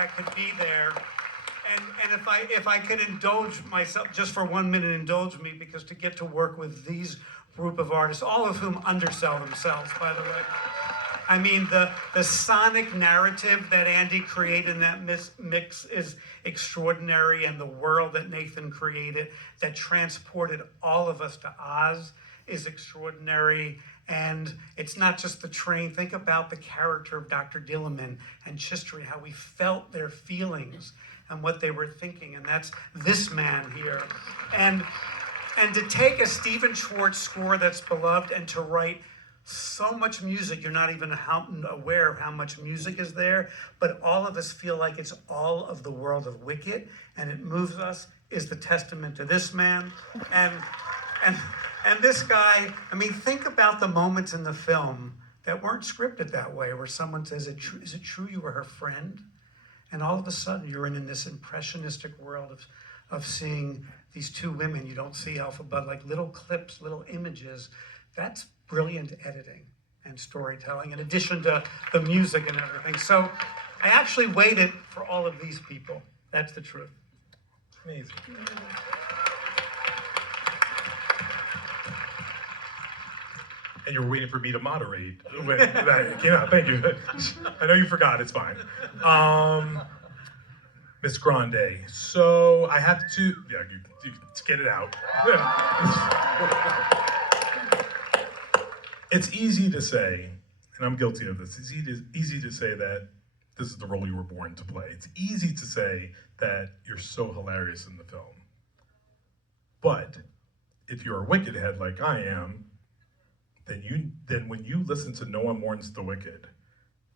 that could be there. And if I could indulge myself just for 1 minute, indulge me, because to get to work with these group of artists, all of whom undersell themselves, by the way. I mean, the sonic narrative that Andy created in that mix is extraordinary, and the world that Nathan created that transported all of us to Oz is extraordinary. And it's not just the train. Think about the character of Dr. Dillerman and Chistry, how we felt their feelings and what they were thinking, and that's this man here. And to take a Stephen Schwartz score that's beloved and to write so much music, you're not even aware of how much music is there, but all of us feel like it's all of the world of Wicked, and it moves us, is the testament to this man. And this guy, I mean, think about the moments in the film that weren't scripted that way, where someone says, is it true you were her friend? And all of a sudden, you're in this impressionistic world of seeing these two women. You don't see Alpha, but like little clips, little images. That's brilliant editing and storytelling, in addition to the music and everything. So I actually waited for all of these people. That's the truth. Amazing. And you were waiting for me to moderate when that came out. Thank you. I know you forgot, it's fine. Miss Grande. So I have to, you get it out. It's easy to say, and I'm guilty of this, it's easy to say that this is the role you were born to play. It's easy to say that you're so hilarious in the film. But if you're a Wicked head like I am, then when you listen to No One Mourns the Wicked,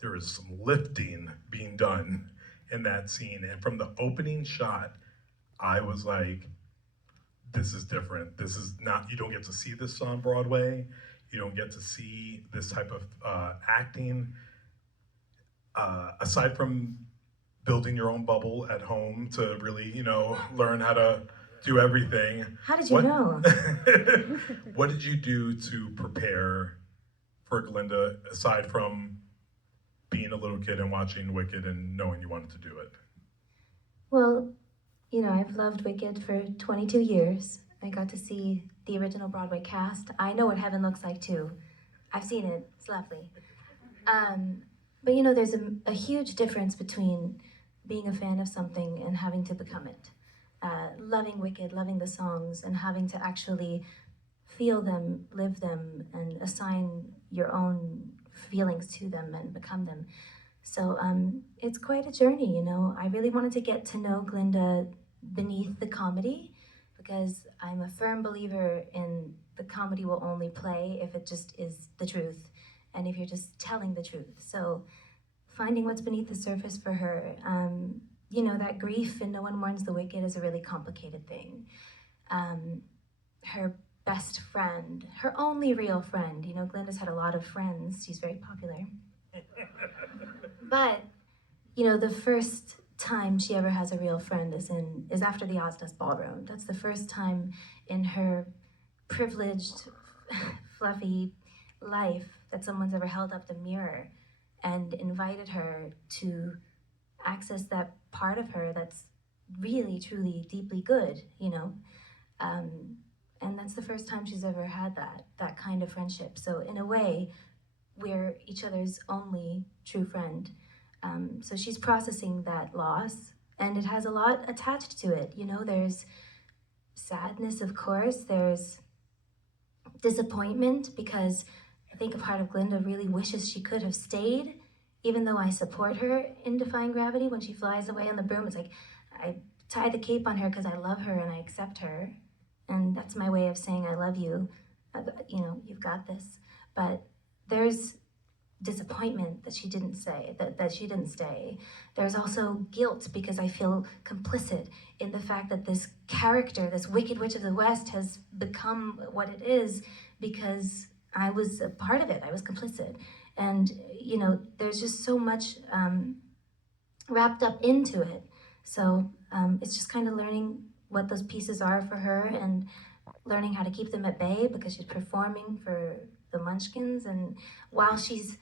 there is some lifting being done in that scene. And from the opening shot, I was like, this is different. This is not, you don't get to see this on Broadway. You don't get to see this type of acting. Aside from building your own bubble at home to really, learn how to do everything. How did you know? What did you do to prepare for Glinda, aside from being a little kid and watching Wicked and knowing you wanted to do it? Well, I've loved Wicked for 22 years. I got to see the original Broadway cast. I know what heaven looks like too. I've seen it, it's lovely. But there's a huge difference between being a fan of something and having to become it. Loving Wicked, loving the songs, and having to actually feel them, live them, and assign your own feelings to them and become them. So it's quite a journey, I really wanted to get to know Glinda beneath the comedy, because I'm a firm believer in the comedy will only play if it just is the truth, and if you're just telling the truth. So finding what's beneath the surface for her, that grief in No One Mourns the Wicked is a really complicated thing. Her best friend, her only real friend, Glinda's had a lot of friends, she's very popular. But, the first time she ever has a real friend is after the Ozdas Ballroom. That's the first time in her privileged, fluffy life that someone's ever held up the mirror and invited her to access that part of her that's really, truly, deeply good, and that's the first time she's ever had that kind of friendship. So in a way, we're each other's only true friend. So she's processing that loss, and it has a lot attached to it. There's sadness, of course, there's disappointment, because I think a part of Glinda really wishes she could have stayed, even though I support her in Defying Gravity. When she flies away on the broom, it's like, I tie the cape on her because I love her and I accept her. And that's my way of saying I love you. You've got this. But there's disappointment that she didn't say, that she didn't stay. There's also guilt, because I feel complicit in the fact that this character, this Wicked Witch of the West, has become what it is because I was a part of it. I was complicit. And, there's just so much wrapped up into it. So it's just kind of learning what those pieces are for her and learning how to keep them at bay, because she's performing for the Munchkins. And while she's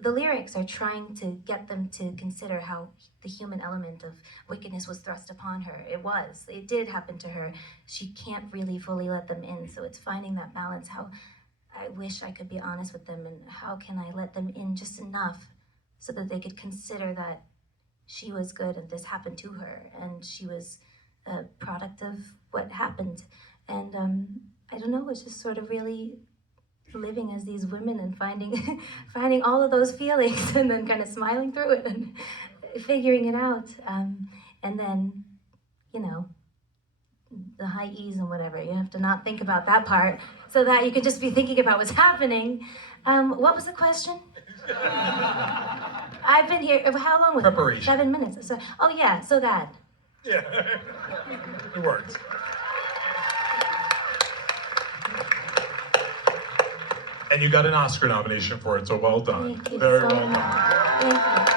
the lyrics are trying to get them to consider how the human element of wickedness was thrust upon her. It did happen to her. She can't really fully let them in, so it's finding that balance. How I wish I could be honest with them, and how can I let them in just enough so that they could consider that she was good and this happened to her, and she was a product of what happened. And I don't know, it's just sort of really living as these women and finding finding all of those feelings and then kind of smiling through it and figuring it out. And then, you know, the high E's and whatever, you have to not think about that part so that you can just be thinking about what's happening. What was the question? I've been here, how long was it? Preparation. 7 minutes. So, oh yeah, so that. Yeah, it worked. And you got an Oscar nomination for it, so well done. Thank you Very so well much. done. Thank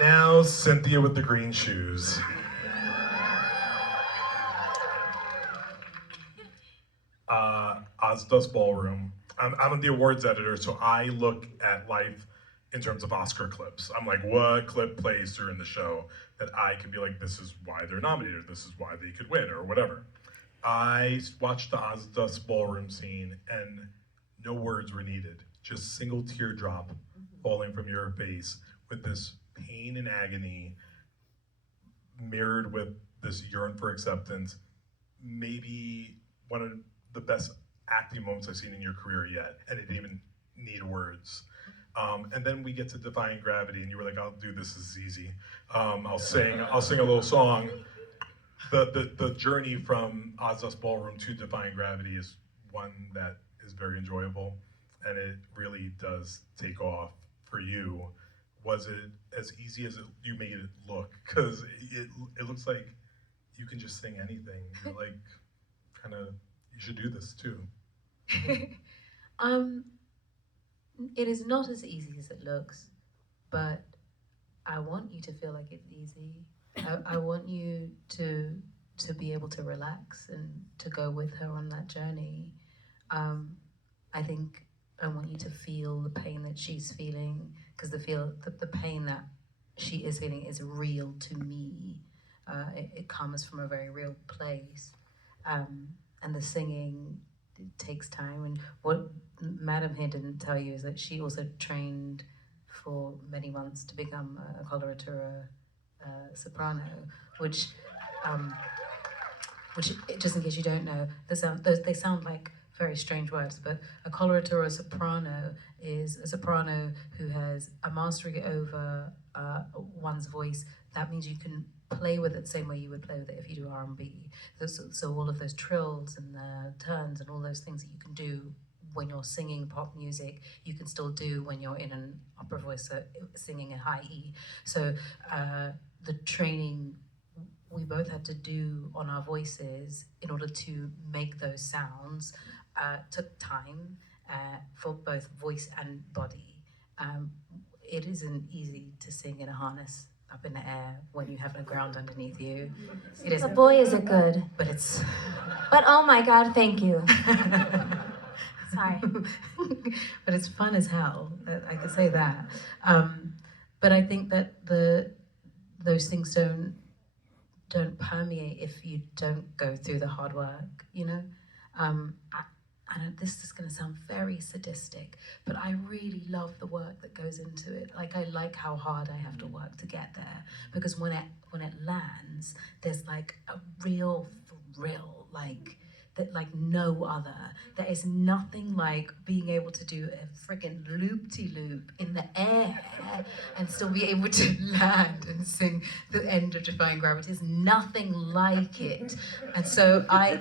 you. Now, Cynthia with the green shoes. Ozdust Ballroom. I'm the awards editor, so I look at life in terms of Oscar clips. I'm like, what clip plays during the show that I can be like, this is why they're nominated, this is why they could win, or whatever. I watched the Ozdust Ballroom scene, and no words were needed. Just single teardrop falling from your face with this pain and agony mirrored with this yearn for acceptance. Maybe one of the best acting moments I've seen in your career yet, and it didn't even need words. And then we get to Defying Gravity, and you were like, "I'll do this as easy. I'll sing a little song." The journey from Ozdust Ballroom to Defying Gravity is one that is very enjoyable, and it really does take off for you. Was it as easy as you made it look? Because it looks like you can just sing anything. You're like, kind of, you should do this too. It is not as easy as it looks, but I want you to feel like it's easy. I want you to be able to relax and to go with her on that journey. I think I want you to feel the pain that she's feeling, because the pain that she is feeling is real to me. It comes from a very real place. And the singing, it takes time. And what Madam here didn't tell you is that she also trained for many months to become a coloratura soprano, which just in case you don't know, they sound like very strange words, but a coloratura soprano is a soprano who has a mastery over one's voice. That means you can play with it the same way you would play with it if you do R&B. So all of those trills and the turns and all those things that you can do when you're singing pop music, you can still do when you're in an opera voice singing in high E. So the training we both had to do on our voices in order to make those sounds took time for both voice and body. It isn't easy to sing in a harness up in the air when you have no ground underneath you. It The isn't. boy is it good. But it's... But oh my God, thank you. Sorry. But it's fun as hell, I could say that. But I think that those things don't permeate if you don't go through the hard work, you know? I know this is going to sound very sadistic, but I really love the work that goes into it. Like, I like how hard I have to work to get there, because when it lands, there's like a real thrill, like no other. There is nothing like being able to do a freaking loop-de-loop in the air and still be able to land and sing the end of Defying Gravity. There's nothing like it. And so I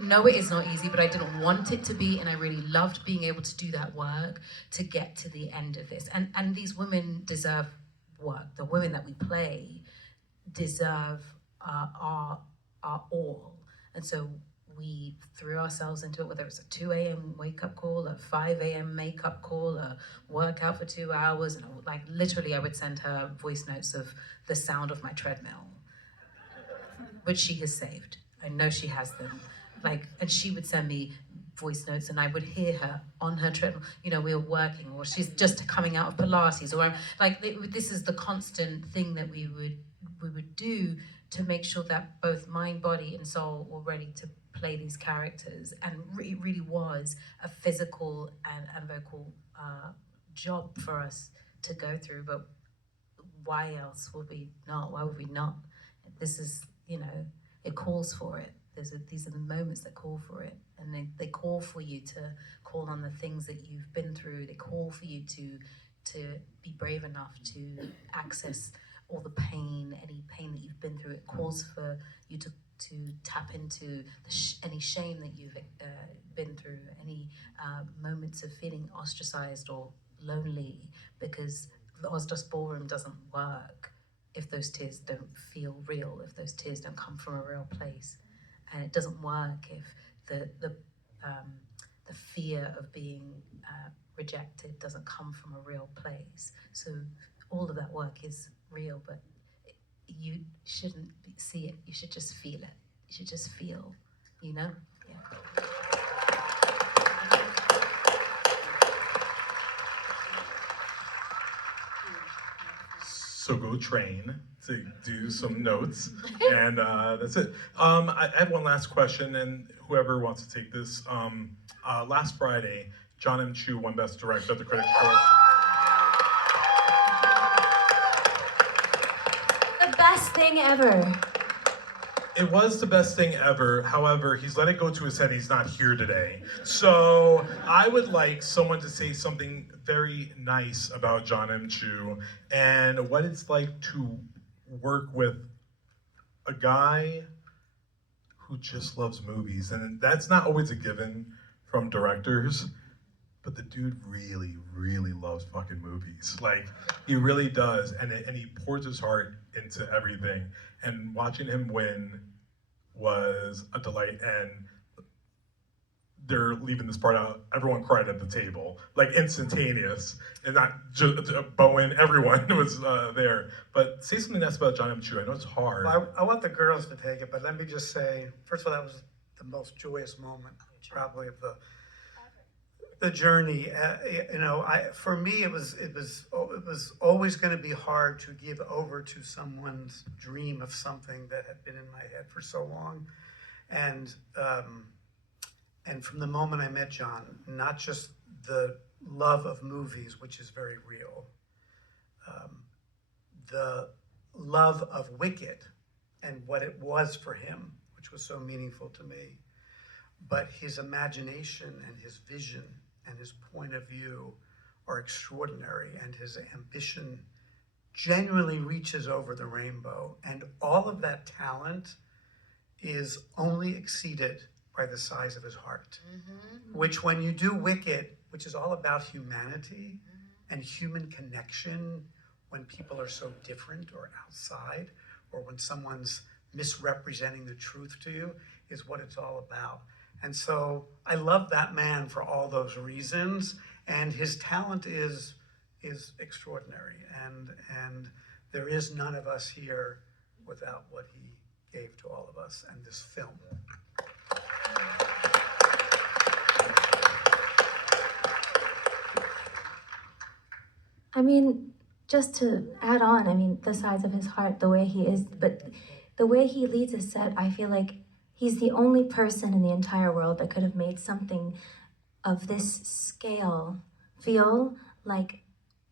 no, it is not easy, but I didn't want it to be, and I really loved being able to do that work to get to the end of this. And these women deserve work. The women that we play deserve our all. And so we threw ourselves into it, whether it's a 2 a.m. wake-up call, a 5 a.m. makeup call, a workout for 2 hours, and literally I would send her voice notes of the sound of my treadmill, which she has saved. I know she has them. And she would send me voice notes, and I would hear her on her treadmill. You know, we were working, or she's just coming out of Pilates, or like this is the constant thing that we would do to make sure that both mind, body, and soul were ready to play these characters, and it really was a physical and vocal job for us to go through. But why else would we not? Why would we not? This is, you know, it calls for it. These are the moments that call for it, and they call for you to call on the things that you've been through. They call for you to be brave enough to access all the pain, any pain that you've been through. It calls for you to tap into any shame that you've been through, any moments of feeling ostracized or lonely, because the Osdos Ballroom doesn't work if those tears don't feel real, if those tears don't come from a real place. And it doesn't work if the fear of being rejected doesn't come from a real place. So all of that work is real, but you shouldn't see it. You should just feel it. You should just feel, you know? Yeah. So go train to do some notes, and that's it. I have one last question, and whoever wants to take this. Last Friday, John Chu won Best Director at the Critics' Choice. The best thing ever. It was the best thing ever. However, he's let it go to his head. He's not here today. So I would like someone to say something very nice about John Chu and what it's like to work with a guy who just loves movies. And that's not always a given from directors, but the dude really, really loves fucking movies. Like, he really does. And he pours his heart into everything. And watching him win was a delight. And they're leaving this part out. Everyone cried at the table, like instantaneous, and not just Bowen. Everyone was there. But say something nice about John Chu. I know it's hard. Well, I want the girls to take it, but let me just say, first of all, that was the most joyous moment, probably, of the journey. You know, for me, it was always going to be hard to give over to someone's dream of something that had been in my head for so long, and from the moment I met John, not just the love of movies, which is very real, the love of Wicked and what it was for him, which was so meaningful to me, but his imagination and his vision and his point of view are extraordinary, and his ambition genuinely reaches over the rainbow. And all of that talent is only exceeded by the size of his heart, which when you do Wicked, which is all about humanity and human connection, when people are so different or outside, or when someone's misrepresenting the truth to you, is what it's all about. And so I love that man for all those reasons, and his talent is extraordinary, and there is none of us here without what he gave to all of us and this film. I mean, just to add on, I mean, the size of his heart, the way he is, but the way he leads a set, I feel like he's the only person in the entire world that could have made something of this scale feel like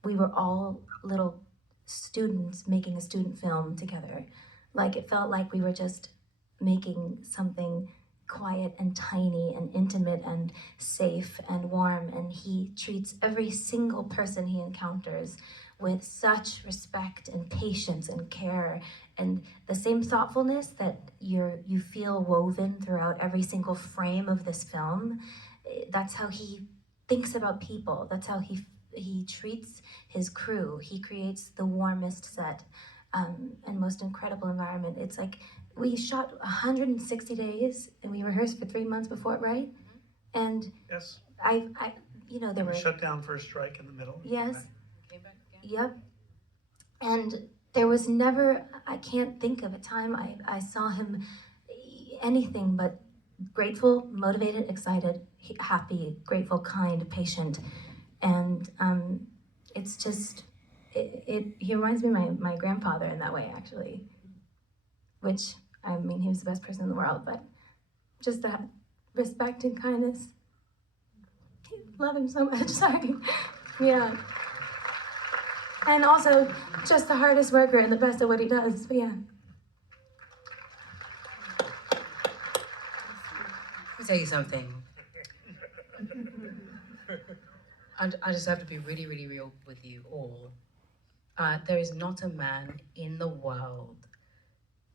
we were all little students making a student film together. Like, it felt like we were just making something quiet and tiny and intimate and safe and warm, and he treats every single person he encounters with such respect and patience and care, and the same thoughtfulness that you feel woven throughout every single frame of this film. That's how he thinks about people. That's how he treats his crew. He creates the warmest set and most incredible environment. It's like we shot 160 days and we rehearsed for 3 months before it, right? And Yes. I there were We shut down for a strike in the middle. Yes. Came back again? Yep. And there was never, I can't think of a time I saw him anything but grateful, motivated, excited, happy, grateful, kind, patient. And it's just, he reminds me of my grandfather in that way, actually. Which, I mean, he was the best person in the world, but just that respect and kindness. Love him so much, sorry. Yeah. And also, just the hardest worker and the best at what he does, but yeah. Let me tell you something. I just have to be really, really real with you all. There is not a man in the world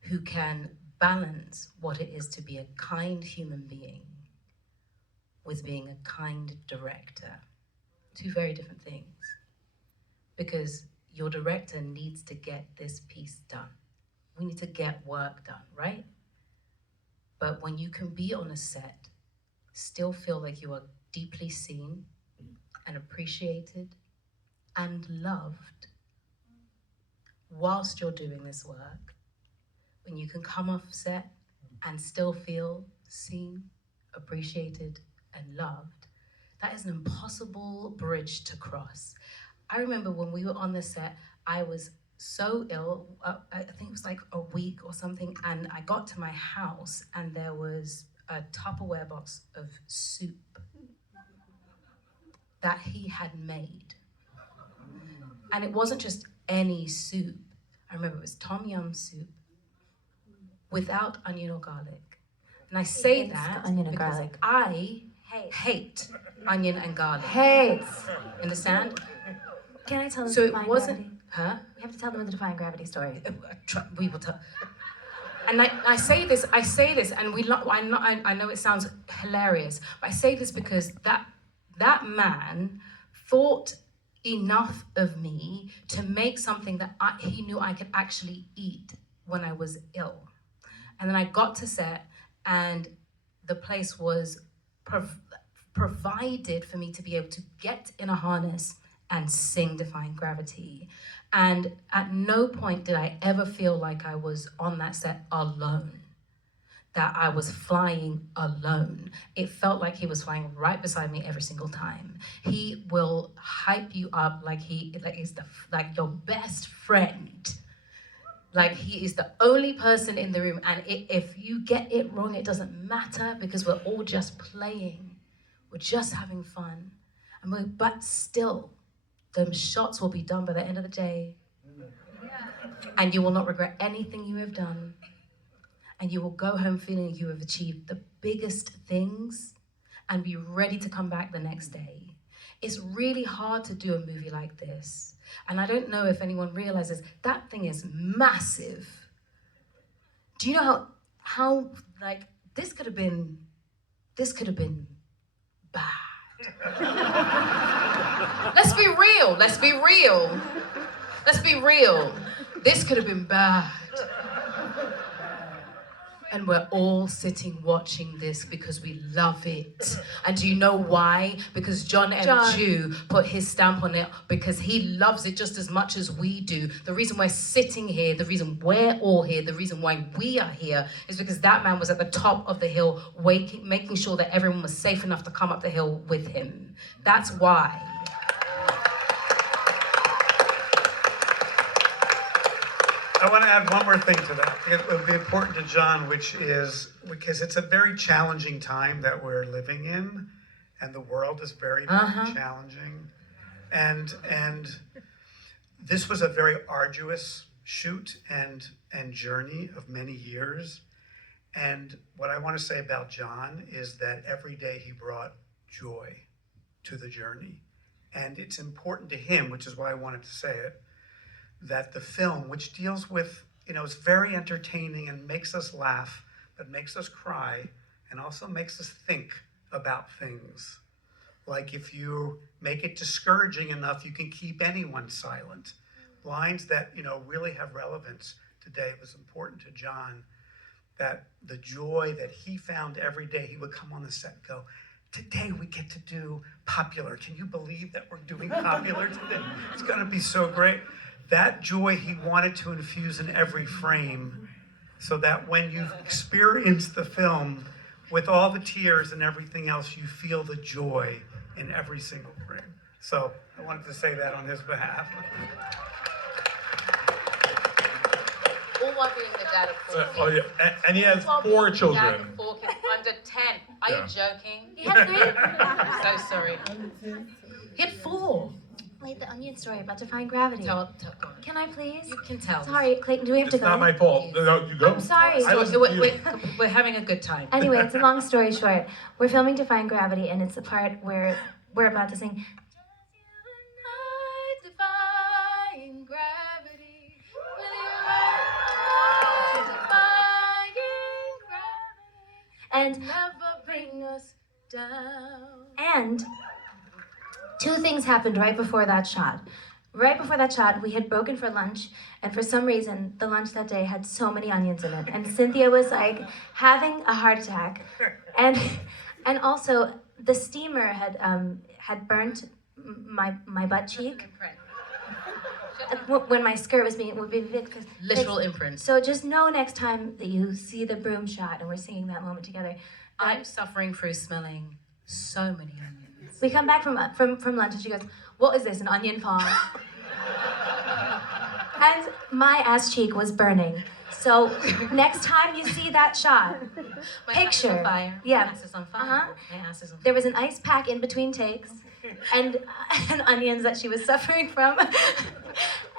who can balance what it is to be a kind human being with being a kind director. Two very different things. Because your director needs to get this piece done. We need to get work done, right? But when you can be on a set, still feel like you are deeply seen and appreciated and loved whilst you're doing this work, when you can come off set and still feel seen, appreciated, and loved, that is an impossible bridge to cross. I remember when we were on the set, I was so ill, I think it was like a week or something, and I got to my house and there was a Tupperware box of soup that he had made. And it wasn't just any soup. I remember it was tom yum soup without onion or garlic. And I say that onion and because garlic. I hate onion and garlic. Hates. Understand? Can I tell them So the it defying wasn't, gravity? huh? We have to tell them the defying gravity story. We will tell. And I say this, and I know it sounds hilarious, but I say this because that man thought enough of me to make something that he knew I could actually eat when I was ill. And then I got to set, and the place was provided for me to be able to get in a harness and sing Defying Gravity. And at no point did I ever feel like I was on that set alone, that I was flying alone. It felt like he was flying right beside me every single time. He will hype you up like he's like your best friend. Like he is the only person in the room, and if you get it wrong, it doesn't matter because we're all just playing. We're just having fun. But still, the shots will be done by the end of the day. And you will not regret anything you have done. And you will go home feeling you have achieved the biggest things and be ready to come back the next day. It's really hard to do a movie like this. And I don't know if anyone realizes that thing is massive. Do you know how like this could have been bad. Let's be real. This could have been bad. And we're all sitting watching this because we love it. And do you know why? Because John Chu put his stamp on it because he loves it just as much as we do. The reason we're sitting here, the reason we're all here, the reason why we are here is because that man was at the top of the hill making sure that everyone was safe enough to come up the hill with him. That's why. I want to add one more thing to that. It would be important to John, which is because it's a very challenging time that we're living in, and the world is very, very challenging. And this was a very arduous shoot and journey of many years. And what I want to say about John is that every day he brought joy to the journey. And it's important to him, which is why I wanted to say it, that the film, which deals with, it's very entertaining and makes us laugh, but makes us cry and also makes us think about things. Like if you make it discouraging enough, you can keep anyone silent. Lines that, really have relevance today. It was important to John that the joy that he found every day, he would come on the set and go, today we get to do Popular. Can you believe that we're doing Popular today? It's gonna be so great. That joy he wanted to infuse in every frame so that when you experience the film, with all the tears and everything else, you feel the joy in every single frame. So I wanted to say that on his behalf. All while being the dad of 4 kids. Oh yeah, and he has All while 4 being the children. Dad of 4 kids under 10. Are Yeah. you joking? You had 3? So sorry. He had 4. Wait, the onion story about defying gravity. Go on. Can I please? You can tell. Sorry, Clayton, do we have It's to go? not my fault. No, you go. I'm sorry. I listen to you. We're having a good time. Anyway, it's a long story short. We're filming Defying Gravity, and it's the part where we're about to sing. Defying gravity. And Never bring us down. And 2 things happened right before that shot. Right before that shot, we had broken for lunch, and for some reason, the lunch that day had so many onions in it. And Cynthia was like having a heart attack, and also the steamer had burnt my butt cheek when my skirt was being fixed. Literal imprints. So just know next time that you see the broom shot and we're singing that moment together. I'm suffering through smelling so many onions. We come back from lunch and she goes, "What is this, an onion farm?" And my ass cheek was burning. So next time you see that shot, My picture. ass is on fire. Yeah. My ass is on fire. Uh-huh. My ass is on fire. There was an ice pack in between takes and onions that she was suffering from.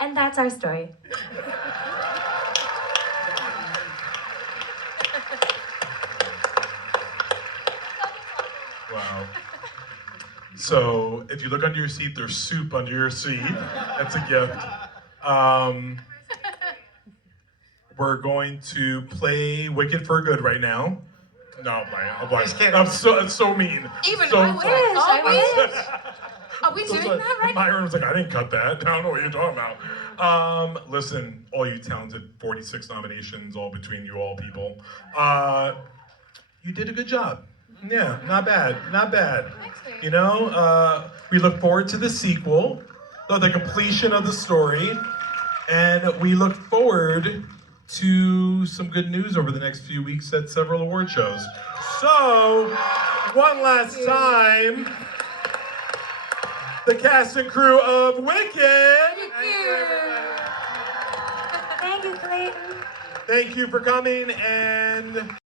And that's our story. Wow. So if you look under your seat, there's soup under your seat. That's a gift. We're going to play Wicked for Good right now. No, I'm playing. He's kidding. I'm so mean. Even so, I was like, I are we doing that right now? Myron was like, I didn't cut that. I don't know what you're talking about. Listen, all you talented 46 nominations, all between you all people. You did a good job. Yeah, not bad, not bad. You know, we look forward to the sequel, the completion of the story, and we look forward to some good news over the next few weeks at several award shows. So, one last time, the cast and crew of Wicked. Thank you, Clayton. Thank you for coming, and